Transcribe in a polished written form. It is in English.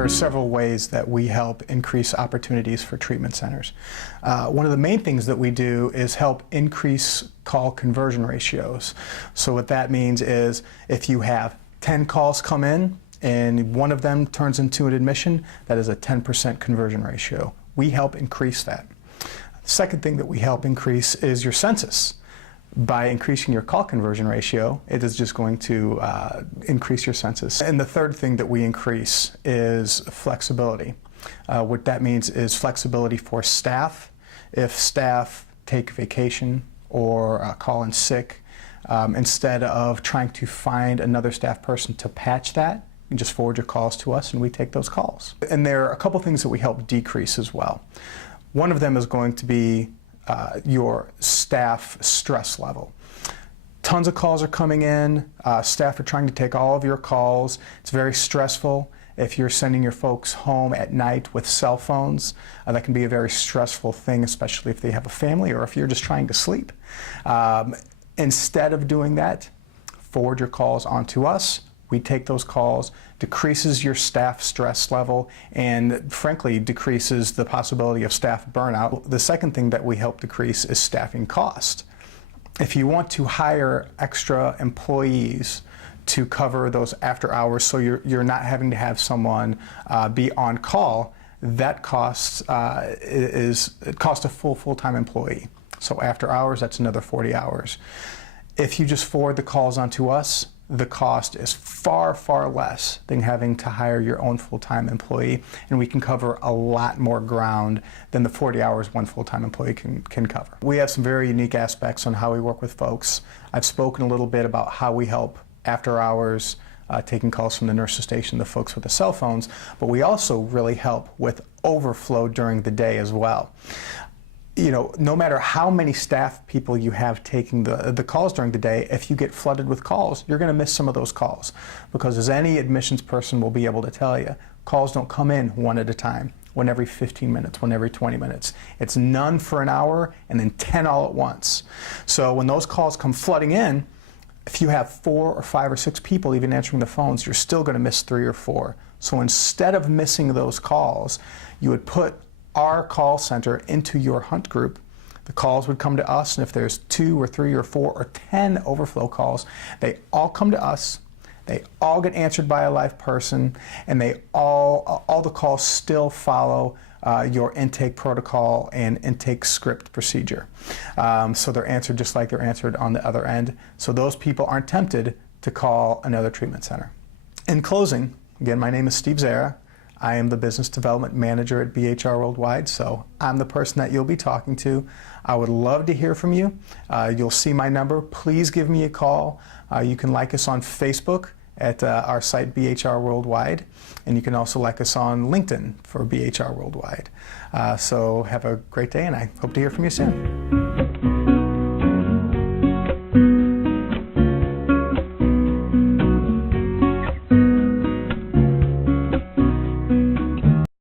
There are several ways that we help increase opportunities for treatment centers. One of the main things that we do is help increase call conversion ratios. So what that means is if you have 10 calls come in and one of them turns into an admission, that is a 10% conversion ratio. We help increase that. The second thing that we help increase is your census. By increasing your call conversion ratio, it is just going to increase your census. And the third thing that we increase is flexibility. What that means is flexibility for staff. If staff take vacation or call in sick, instead of trying to find another staff person to patch that, you can just forward your calls to us and we take those calls. And there are a couple things that we help decrease as well. One of them is going to be your staff stress level. Tons of calls are coming in. Staff are trying to take all of your calls. It's very stressful. If you're sending your folks home at night with cell phones, that can be a very stressful thing, especially if they have a family or if you're just trying to sleep. Instead of doing that, forward your calls onto us. We take those calls, decreases your staff stress level, and frankly decreases the possibility of staff burnout. The second thing that we help decrease is staffing cost. If you want to hire extra employees to cover those after hours so you're not having to have someone be on call, that costs it costs a full-time employee. So after hours, that's another 40 hours. If you just forward the calls onto us, the cost is far, far less than having to hire your own full-time employee, and we can cover a lot more ground than the 40 hours one full-time employee can cover. We have some very unique aspects on how we work with folks. I've spoken a little bit about how we help after hours, taking calls from the nurse's station, the folks with the cell phones, but we also really help with overflow during the day as well. You know, no matter how many staff people you have taking the calls during the day, if you get flooded with calls, you're going to miss some of those calls. Because as any admissions person will be able to tell you, calls don't come in one at a time, one every 15 minutes, one every 20 minutes. It's none for an hour and then 10 all at once. So when those calls come flooding in, if you have 4 or 5 or 6 people even answering the phones, you're still going to miss 3 or 4. So instead of missing those calls, you would put our call center into your hunt group. The calls would come to us, and if there's 2 or 3 or 4 or 10 overflow calls, they all come to us, they all get answered by a live person, and they all the calls still follow your intake protocol and intake script procedure. So they're answered just like they're answered on the other end, so those people aren't tempted to call another treatment center. In closing, again, my name is Steve Zara. I am the Business Development Manager at BHR Worldwide, so I'm the person that you'll be talking to. I would love to hear from you. You'll see my number. Please give me a call. You can like us on Facebook at our site BHR Worldwide, and you can also like us on LinkedIn for BHR Worldwide. So have a great day, and I hope to hear from you soon.